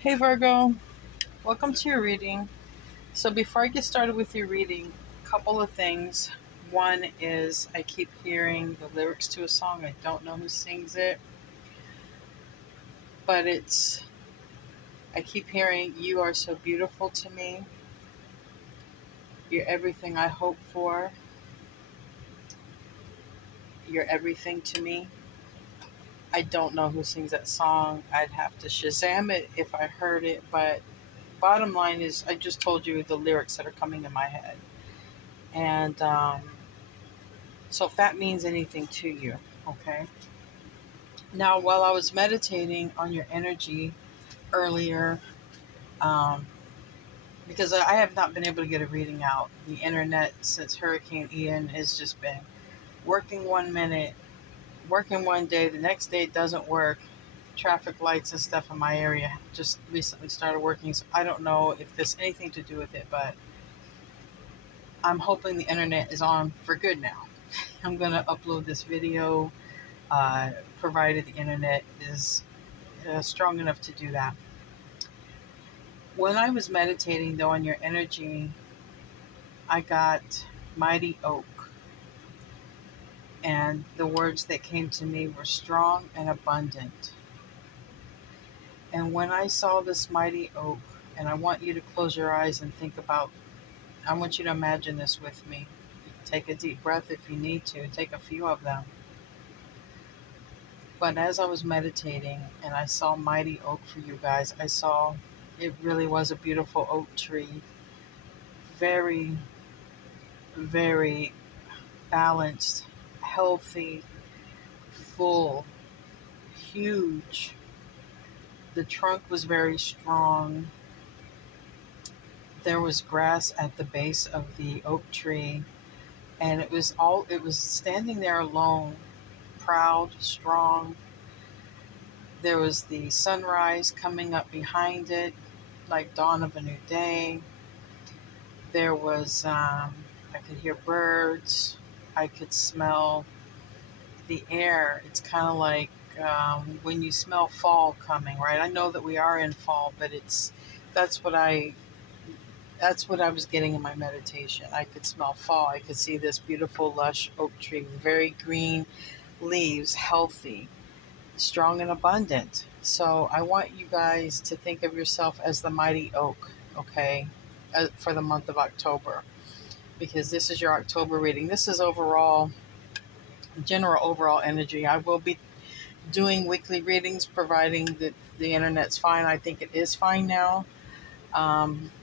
Hey Virgo, welcome to your reading. So before I get started with your reading, a couple of things. One is I keep hearing the lyrics to a song. I don't know who sings it, but I keep hearing you are so beautiful to me. You're everything I hope for. You're everything to me. I don't know who sings that song. I'd have to Shazam it if I heard it, but bottom line is I just told you the lyrics that are coming in my head. And so if that means anything to you, okay? Now, while I was meditating on your energy earlier, um, because I have not been able to get a reading out, the internet since Hurricane Ian has just been working 1 minute, working one day, the next day it doesn't work. Traffic lights and stuff in my area just recently started working, so I don't know if there's anything to do with it, but I'm hoping the internet is on for good now. I'm going to upload this video, uh, provided the internet is strong enough to do that. When I was meditating, though, on your energy, I got mighty oak. And the words that came to me were strong and abundant. And when I saw this mighty oak, and I want you to close your eyes and think about, I want you to imagine this with me. Take a deep breath if you need to, take a few of them. But as I was meditating and I saw mighty oak for you guys, I saw it really was a beautiful oak tree. Very, very balanced, healthy, full, huge. The trunk was very strong. There was grass at the base of the oak tree, and it was standing there alone, proud, strong. There was the sunrise coming up behind it, like dawn of a new day. There was, I could hear birds. I could smell the air. It's kind of like when you smell fall coming, right? I know that we are in fall, but that's what I that's what I was getting in my meditation. I could smell fall. I could see this beautiful, lush oak tree with very green leaves, healthy, strong, and abundant. So I want you guys to think of yourself as the mighty oak, okay, for the month of October, because this is your October reading. This is general overall energy. I will be doing weekly readings, providing that the internet's fine. I think it is fine now.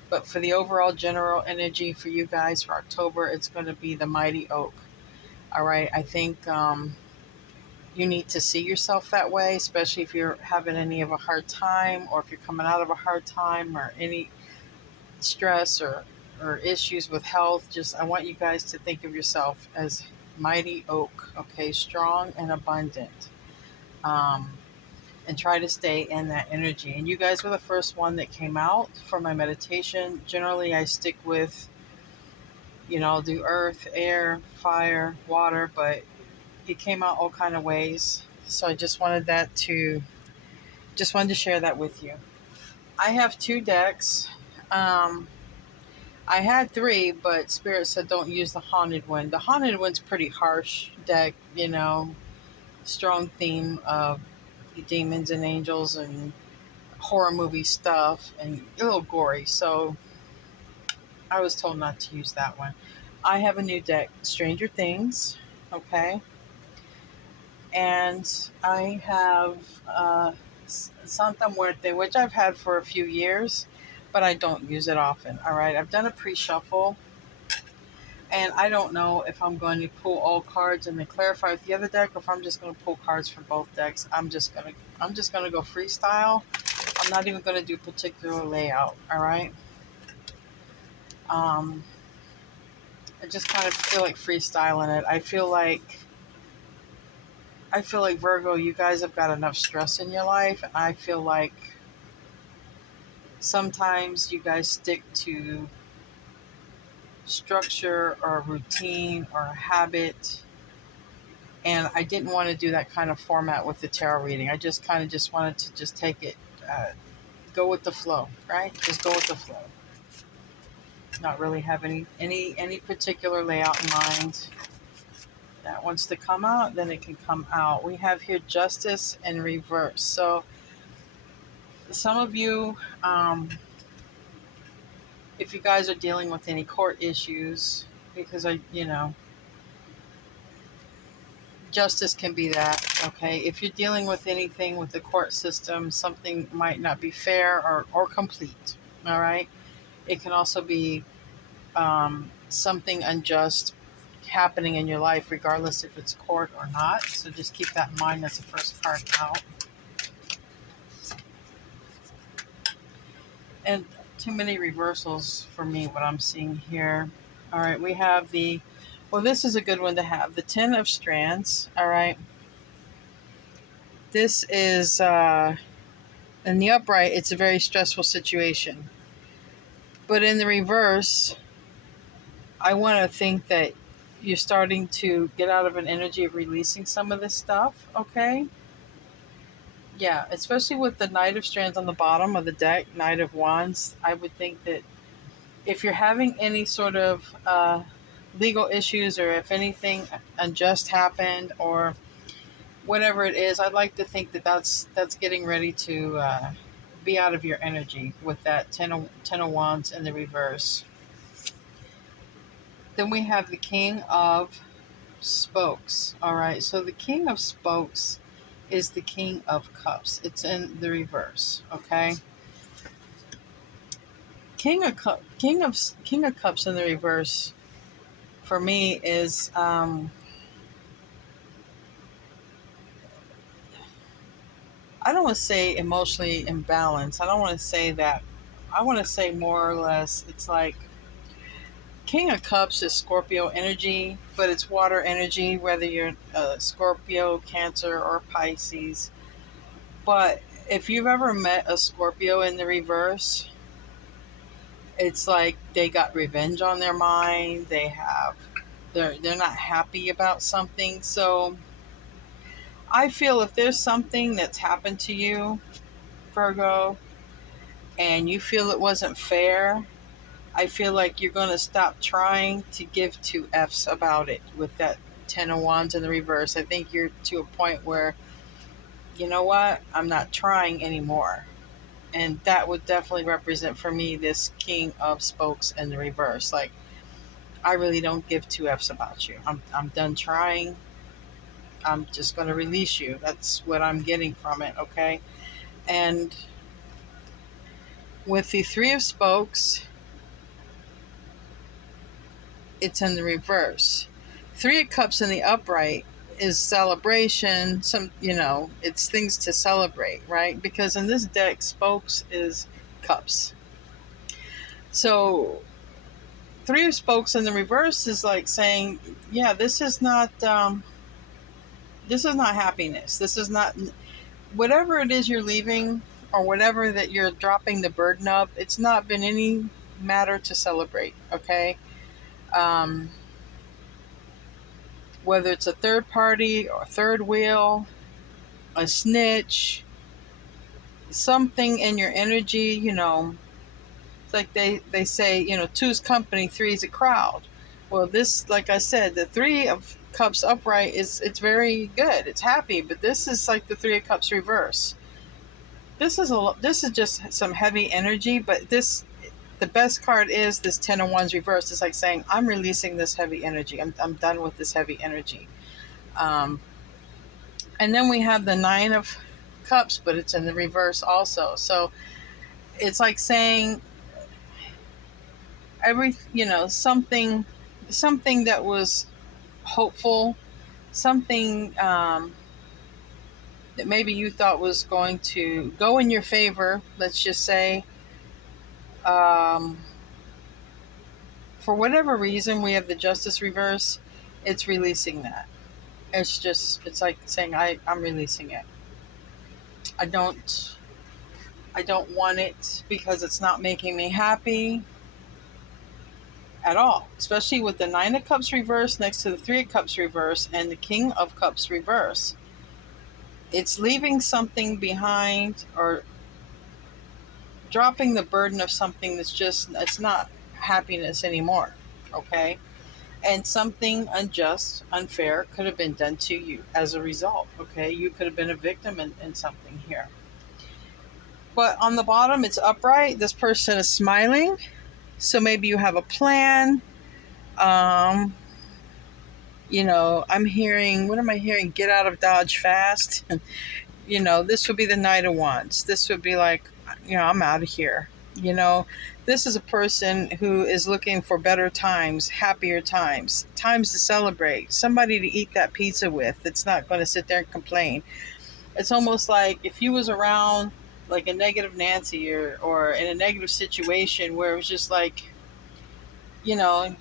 But for the overall general energy for you guys for October, it's going to be the mighty oak. All right. I think you need to see yourself that way, especially if you're having any of a hard time, or if you're coming out of a hard time, or any stress or issues with health. Just I want you guys to think of yourself as mighty oak, okay, strong and abundant. Um, and try to stay in that energy. And you guys were the first one that came out for my meditation. Generally, I stick with, I'll do earth, air, fire, water, but it came out all kind of ways. So I just wanted to share that with you. I have two decks. Um, I had three, but Spirit said don't use the haunted one. The haunted one's pretty harsh deck, strong theme of demons and angels and horror movie stuff and a little gory. So I was told not to use that one. I have a new deck, Stranger Things, okay? And I have Santa Muerte, which I've had for a few years, but I don't use it often, all right? I've done a pre-shuffle, and I don't know if I'm going to pull all cards and then clarify with the other deck, or if I'm just going to pull cards from both decks. I'm just gonna go freestyle. I'm not even going to do particular layout, all right? Um, I just kind of feel like freestyling it. I feel like Virgo, you guys have got enough stress in your life. I feel like sometimes you guys stick to structure or routine or habit. And I didn't want to do that kind of format with the tarot reading. I just kind of just wanted to just take it go with the flow, right? Just go with the flow. Not really have any particular layout in mind. That wants to come out, then it can come out. We have here justice in reverse. So some of you, if you guys are dealing with any court issues, because justice can be that, okay? If you're dealing with anything with the court system, something might not be fair or complete, all right? It can also be something unjust happening in your life, regardless if it's court or not. So just keep that in mind. That's the first card out. And too many reversals for me, what I'm seeing here. All right, we have well, this is a good one to have. The 10 of Strands, all right? This is, in the upright, it's a very stressful situation. But in the reverse, I want to think that you're starting to get out of an energy of releasing some of this stuff, okay? Yeah, especially with the Knight of Strands on the bottom of the deck, Knight of Wands, I would think that if you're having any sort of legal issues, or if anything unjust happened or whatever it is, I'd like to think that that's getting ready to be out of your energy with that 10 of Wands in the reverse. Then we have the King of Spokes. All right, so the King of Spokes is the King of Cups. It's in the reverse, okay? King of Cups in the reverse for me is I don't want to say emotionally imbalanced. I don't want to say that. I want to say more or less it's like King of Cups is Scorpio energy, but it's water energy, whether you're Scorpio, Cancer, or Pisces. But if you've ever met a Scorpio in the reverse, it's like they got revenge on their mind. They're not happy about something. So I feel if there's something that's happened to you, Virgo, and you feel it wasn't fair, I feel like you're going to stop trying to give two F's about it with that 10 of Wands in the reverse. I think you're to a point where, you know what, I'm not trying anymore. And that would definitely represent for me this King of Spokes in the reverse. Like, I really don't give two F's about you. I'm done trying. I'm just going to release you. That's what I'm getting from it, okay? And with the Three of Spokes, it's in the reverse. Three of Cups in the upright is celebration. It's things to celebrate, right? Because in this deck, Spokes is Cups. So Three of Spokes in the reverse is like saying, yeah, this is not happiness. This is not, whatever it is you're leaving or whatever that you're dropping the burden of, it's not been any matter to celebrate, okay? Whether it's a third party or a third wheel, a snitch, something in your energy, it's like they say, two's company, three's a crowd. Well, this, like I said, the Three of Cups upright it's very good. It's happy, but this is like the Three of Cups reverse. This is just some heavy energy, but the best card is this 10 of Wands reverse. It's like saying, I'm releasing this heavy energy. I'm done with this heavy energy. And then we have the Nine of Cups, but it's in the reverse also. So it's like saying something that was hopeful, something that maybe you thought was going to go in your favor, let's just say, for whatever reason, we have the Justice reverse. It's releasing that. It's like saying, I'm releasing it. I don't want it because it's not making me happy at all. Especially with the Nine of Cups reverse next to the Three of Cups reverse and the King of Cups reverse. It's leaving something behind, or dropping the burden of something that's just, it's not happiness anymore, okay? And something unjust, unfair could have been done to you as a result, okay? You could have been a victim in something here. But on the bottom, it's upright. This person is smiling. So maybe you have a plan. Um, I'm hearing, what am I hearing? Get out of Dodge fast. This would be the Knight of Wands. This would be like, I'm out of here. This is a person who is looking for better times, happier times, times to celebrate, somebody to eat that pizza with that's not going to sit there and complain. It's almost like if you was around like a negative Nancy or in a negative situation where it was just like, you know,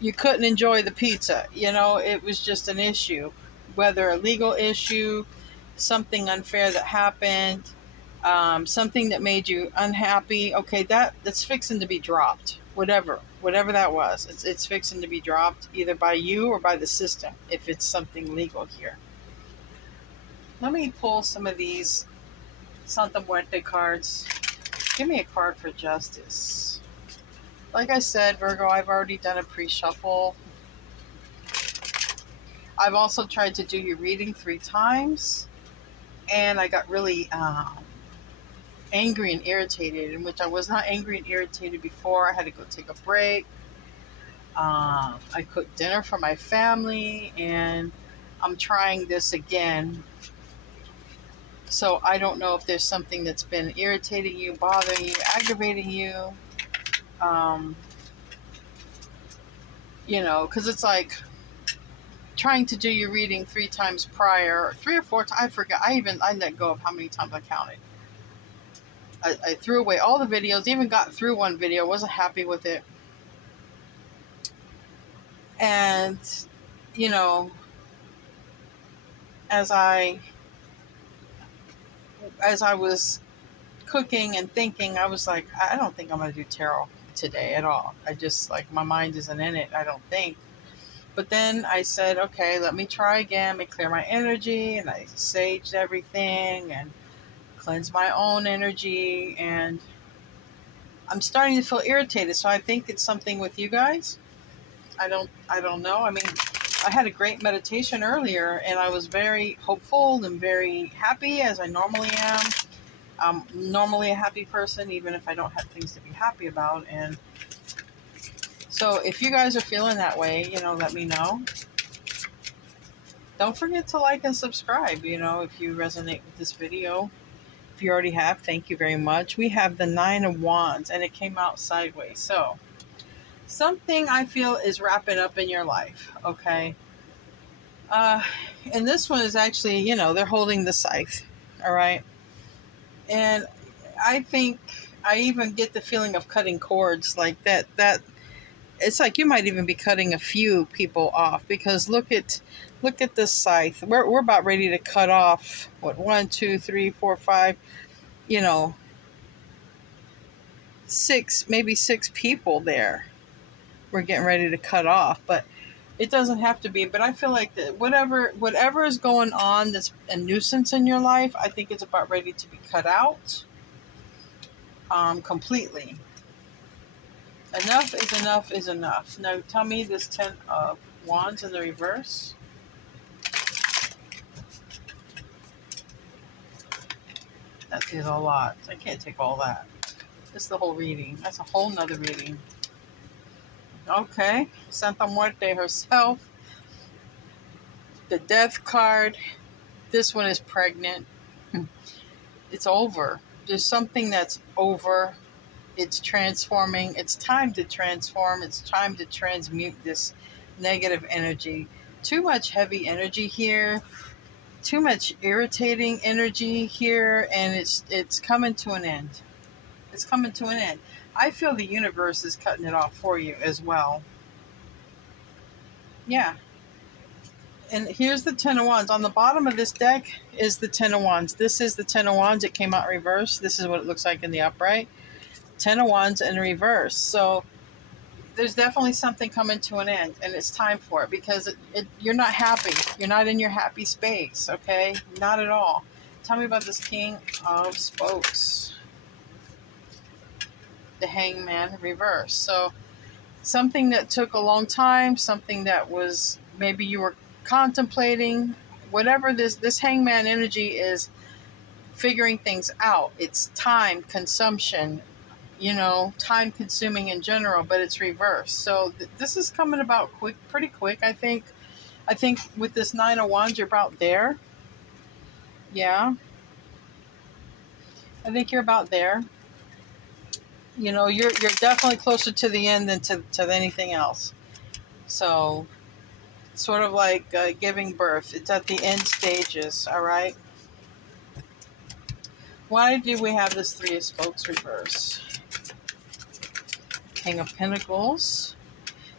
you couldn't enjoy the pizza. It was just an issue, whether a legal issue, something unfair that happened, something that made you unhappy. Okay, that's fixing to be dropped. Whatever that was, it's fixing to be dropped either by you or by the system if it's something legal here. Let me pull some of these Santa Muerte cards. Give me a card for justice. Like I said, Virgo, I've already done a pre-shuffle. I've also tried to do your reading 3 times, and I got really angry and irritated, in which I was not angry and irritated before. I had to go take a break. I cooked dinner for my family, and I'm trying this again. So I don't know if there's something that's been irritating you, bothering you, aggravating you. Because it's like trying to do your reading 3 times prior, 3 or 4 times. I forgot. I let go of how many times I counted. I threw away all the videos, even got through one video, wasn't happy with it. And, as I was cooking and thinking, I was like, I don't think I'm going to do tarot today at all. I just, like, my mind isn't in it, I don't think. But then I said, okay, let me try again, let me clear my energy, and I saged everything and cleanse my own energy, and I'm starting to feel irritated. So I think it's something with you guys. I don't know. I mean, I had a great meditation earlier, and I was very hopeful and very happy, as I normally am. I'm normally a happy person, even if I don't have things to be happy about. And so if you guys are feeling that way, let me know. Don't forget to like and subscribe, if you resonate with this video. If you already have, thank you very much. We have the 9 of Wands, and it came out sideways. So, something I feel is wrapping up in your life, okay? And this one is actually, they're holding the scythe, all right? And I think I even get the feeling of cutting cords like that. It's like you might even be cutting a few people off, because look at this scythe. We're about ready to cut off, 1, 2, 3, 4, 5, 6, maybe 6 people there. We're getting ready to cut off, but it doesn't have to be. But I feel like that whatever is going on that's a nuisance in your life, I think it's about ready to be cut out completely. Enough is enough is enough. Now tell me this 10 of Wands in the reverse. That is a lot. I can't take all that. This is the whole reading. That's a whole nother reading. Okay. Santa Muerte herself. The Death card. This one is pregnant. It's over. There's something that's over. It's transforming. It's time to transform. It's time to transmute this negative energy. Too much heavy energy here. Too much irritating energy here. And it's coming to an end. It's coming to an end. I feel the universe is cutting it off for you as well. Yeah. And here's the 10 of Wands. On the bottom of this deck is the 10 of Wands. This is the 10 of Wands. It came out reverse. This is what it looks like in the upright. 10 of Wands in reverse. So there's definitely something coming to an end, and it's time for it, because you're not happy. You're not in your happy space, okay? Not at all. Tell me about this King of Spokes. the Hangman Reverse. So something that took a long time, something that was maybe you were contemplating, whatever this Hangman energy is, figuring things out. It's time consumption, time consuming in general, but it's reversed. So this is coming about pretty quick, I think. I think with this Nine of Wands, you're about there. Yeah. I think you're about there. You're definitely closer to the end than to anything else. So, sort of like giving birth. It's at the end stages, all right? Why do we have this Three of Spokes reverse? King of Pentacles.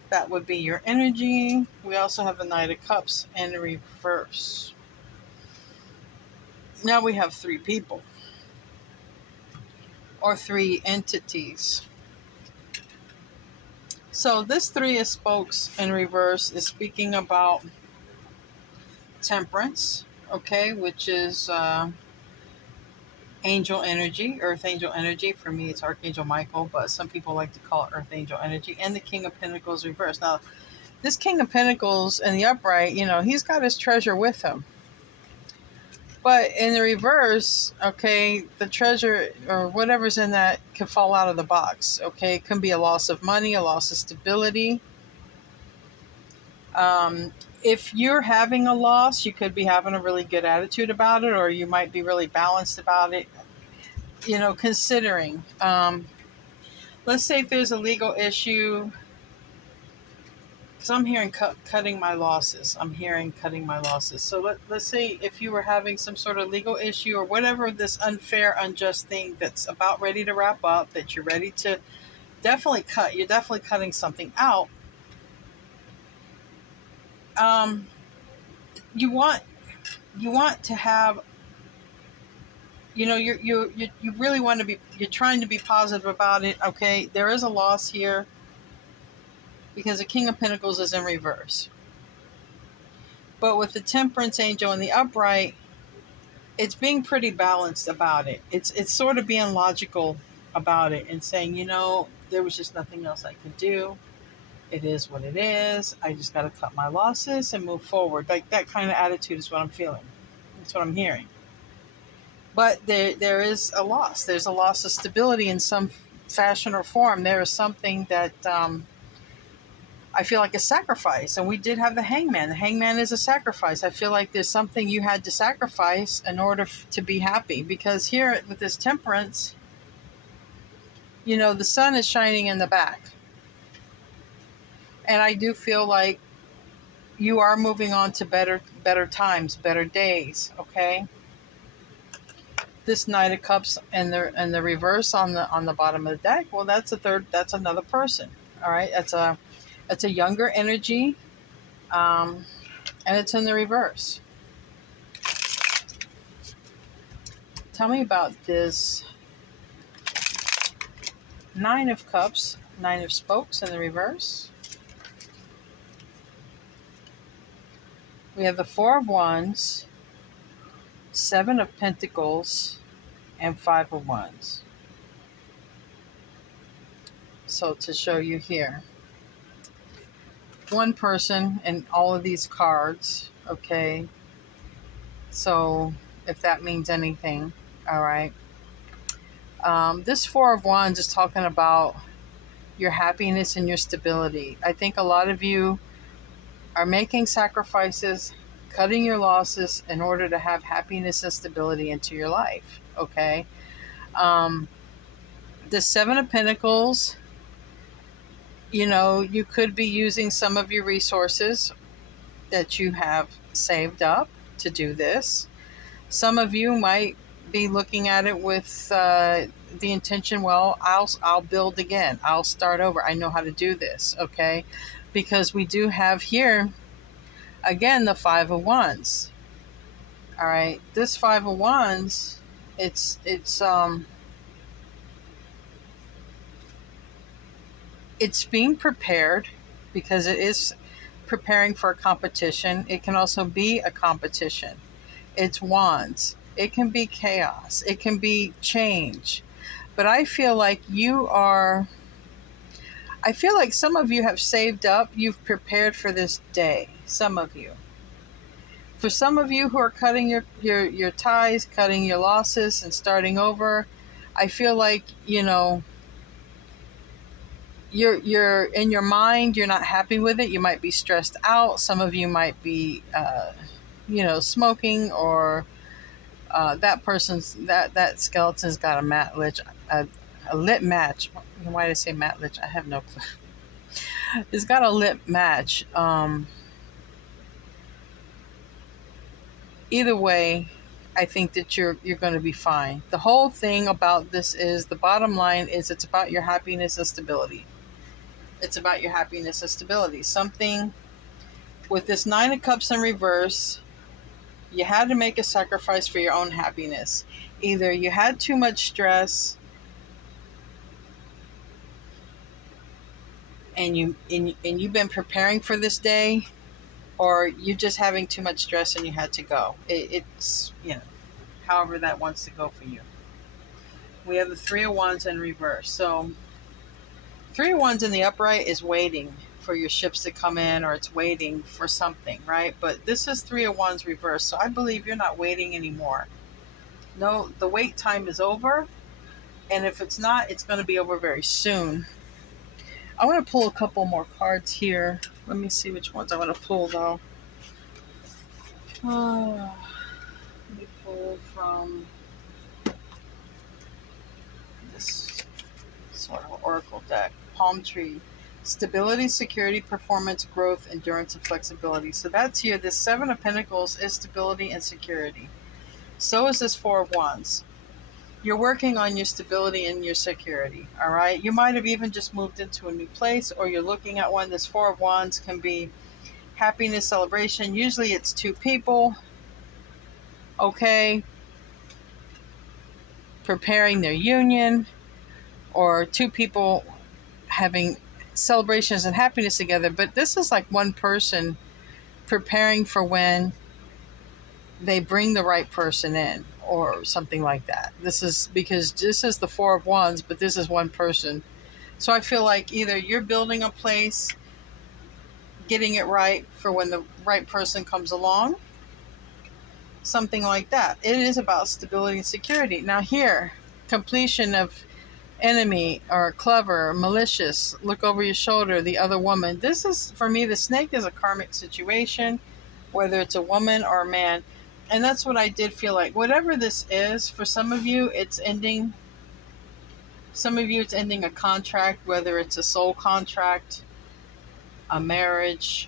That would be your energy. We also have the Knight of Cups in reverse. Now we have three people. Or three entities. So this Three of Spokes in reverse is speaking about temperance, okay, which is angel energy, earth angel energy. For me, it's Archangel Michael, but some people like to call it earth angel energy. And the King of Pentacles reverse. Now, this King of Pentacles in the upright, he's got his treasure with him. But in the reverse, okay, the treasure or whatever's in that can fall out of the box, okay? It can be a loss of money, a loss of stability. If you're having a loss, you could be having a really good attitude about it, or you might be really balanced about it, considering. Let's say if there's a legal issue, because I'm hearing cutting my losses. I'm hearing cutting my losses. So let's say if you were having some sort of legal issue or whatever, this unfair, unjust thing that's about ready to wrap up, that you're ready to definitely cut. You're definitely cutting something out. You want to have, you really want to be, you're trying to be positive about it. Okay, there is a loss here because the King of Pentacles is in reverse. But with the Temperance Angel in the upright, it's being pretty balanced about it. It's sort of being logical about it and saying, there was just nothing else I could do. It is what it is. I just got to cut my losses and move forward. Like that kind of attitude is what I'm feeling. That's what I'm hearing. But there is a loss. There's a loss of stability in some fashion or form. There is something that I feel like a sacrifice. And we did have the Hangman. The Hangman is a sacrifice. I feel like there's something you had to sacrifice in order to be happy. Because here with this Temperance, the sun is shining in the back. And I do feel like you are moving on to better times, better days, okay? This Knight of Cups and the reverse on the bottom of the deck, well, that's another person. All right, that's a younger energy, and it's in the reverse. Tell me about this Nine of Cups, Nine of Spokes in the reverse. We have the Four of Wands, Seven of Pentacles, and Five of Wands. So to show you here, one person in all of these cards, okay? So if that means anything, all right? This Four of Wands is talking about your happiness and your stability. I think a lot of you are making sacrifices, cutting your losses in order to have happiness and stability into your life, okay? The Seven of Pentacles, you could be using some of your resources that you have saved up to do this. Some of you might be looking at it with the intention, well, I'll build again. I'll start over. I know how to do this, okay? Because we do have here, again, the Five of Wands. All right, this Five of Wands, it's being prepared because it is preparing for a competition. It can also be a competition. It's wands. It can be chaos. It can be change. But I feel like I feel like some of you have saved up. You've prepared for this day. Some of you. For some of you who are cutting your ties, cutting your losses and starting over, I feel like, you're in your mind, you're not happy with it. You might be stressed out. Some of you might be smoking, or that skeleton's got a a lit match. Why did I say mat lich? I have no clue. It's got a lit match. Either way, I think that you're going to be fine. The whole thing about this is, the bottom line is, it's about your happiness and stability. It's about your happiness and stability. Something with this Nine of Cups in reverse, you had to make a sacrifice for your own happiness. Either you had too much stress and you've been preparing for this day, or you're just having too much stress and you had to go. It's however that wants to go for you. We have the Three of Wands in reverse. So Three of Wands in the upright is waiting for your ships to come in, or it's waiting for something, right? But this is Three of Wands reverse. So I believe you're not waiting anymore. No, the wait time is over. And if it's not, it's going to be over very soon. I want to pull a couple more cards here. Let me see which ones I want to pull, though. Let me pull from this sort of oracle deck. Palm tree. Stability, security, performance, growth, endurance, and flexibility. So that's here. This Seven of Pentacles is stability and security. So is this Four of Wands. You're working on your stability and your security, all right? You might have even just moved into a new place, or you're looking at one. This Four of Wands can be happiness, celebration. Usually it's two people, okay, preparing their union, or two people having celebrations and happiness together. But this is like one person preparing for when they bring the right person in, or something like that. This is because this is the Four of Wands, but this is one person. So I feel like either you're building a place, getting it right for when the right person comes along, something like that. It is about stability and security. Now here, completion of enemy, or clever, malicious, look over your shoulder, the other woman. This is, for me, the snake is a karmic situation, whether it's a woman or a man. And that's what I did feel like. Whatever this is, for some of you, it's ending. Some of you, it's ending a contract, whether it's a soul contract, a marriage,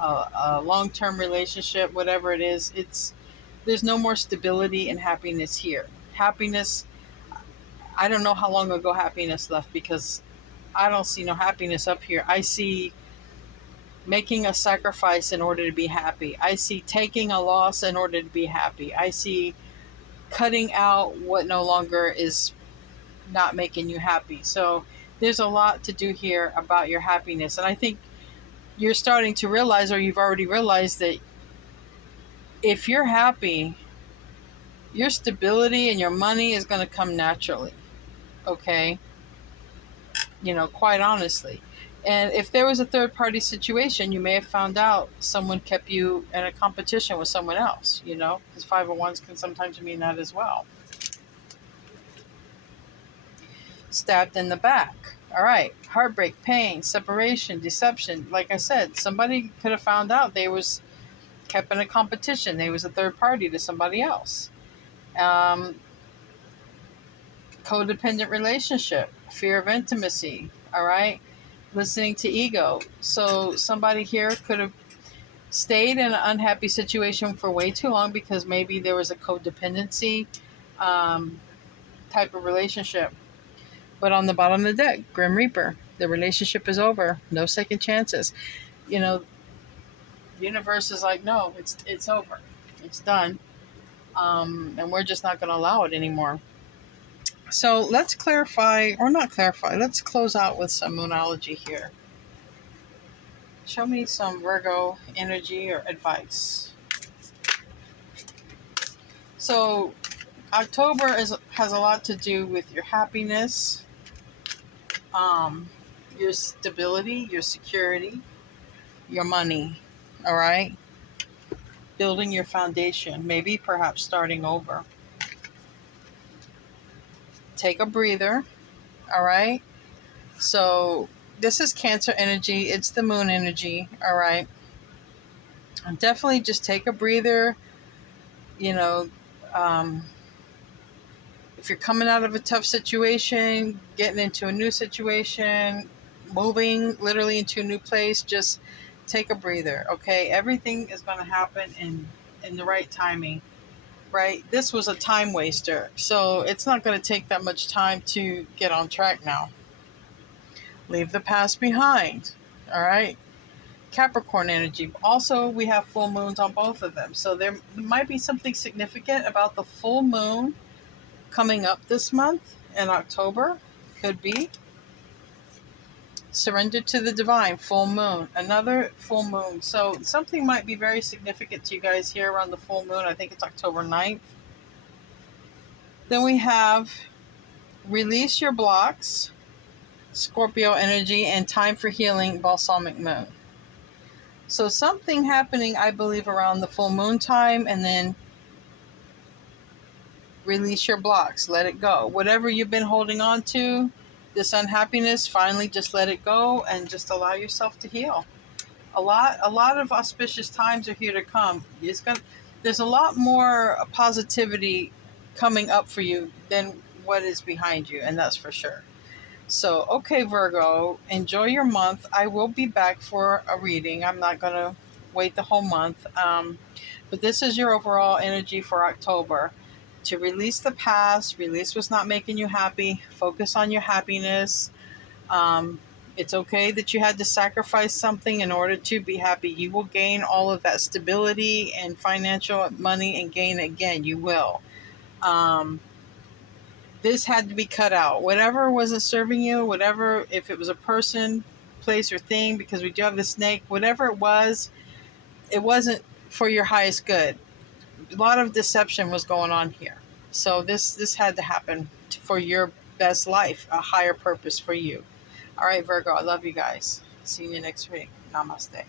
a long-term relationship, whatever it is. There's no more stability and happiness here. Happiness, I don't know how long ago happiness left, because I don't see no happiness up here. I see making a sacrifice in order to be happy. I see taking a loss in order to be happy. I see cutting out what no longer is not making you happy. So there's a lot to do here about your happiness. And I think you're starting to realize, or you've already realized, that if you're happy, your stability and your money is going to come naturally. Okay? Quite honestly. And if there was a third party situation, you may have found out someone kept you in a competition with someone else, because 5 of Wands can sometimes mean that as well. Stabbed in the back. All right. Heartbreak, pain, separation, deception. Like I said, somebody could have found out they was kept in a competition. They was a third party to somebody else. Codependent relationship, fear of intimacy. All right. Listening to ego. So somebody here could have stayed in an unhappy situation for way too long, because maybe there was a codependency type of relationship. But on the bottom of the deck, Grim Reaper, the relationship is over. No second chances. The universe is like, no, it's over. It's done. And we're just not going to allow it anymore. So let's clarify, or not clarify, let's close out with some moonology here. Show me some Virgo energy or advice. So October has a lot to do with your happiness, your stability, your security, your money. All right, building your foundation, maybe perhaps starting over. Take a breather. All right. So this is Cancer energy. It's the moon energy. All right. Definitely just take a breather. You know, um, if you're coming out of a tough situation, getting into a new situation, moving literally into a new place, just take a breather. Okay. Everything is going to happen in the right timing. Right. This was a time waster. So it's not going to take that much time to get on track now. Leave the past behind. All right. Capricorn energy. Also, we have full moons on both of them. So there might be something significant about the full moon coming up this month in October. Could be. Surrender to the divine. Full moon. Another full moon. So something might be very significant to you guys here around the full moon. I think it's October 9th. Then we have release your blocks. Scorpio energy and time for healing. Balsamic moon. So something happening, I believe, around the full moon time, and then release your blocks. Let it go. Whatever you've been holding on to, this unhappiness, finally just let it go and just allow yourself to heal. A lot of auspicious times are here to come. There's a lot more positivity coming up for you than what is behind you, and that's for sure. So, okay, Virgo, enjoy your month. I will be back for a reading. I'm not going to wait the whole month. But this is your overall energy for October. To release the past, release what's not making you happy, focus on your happiness. It's okay that you had to sacrifice something in order to be happy. You will gain all of that stability and financial money and gain it again. You will. This had to be cut out. Whatever wasn't serving you, whatever, if it was a person, place, or thing, because we do have the snake, whatever it wasn't for your highest good. A lot of deception was going on here. So this had to happen for your best life, a higher purpose for you. All right, Virgo, I love you guys. See you next week. Namaste.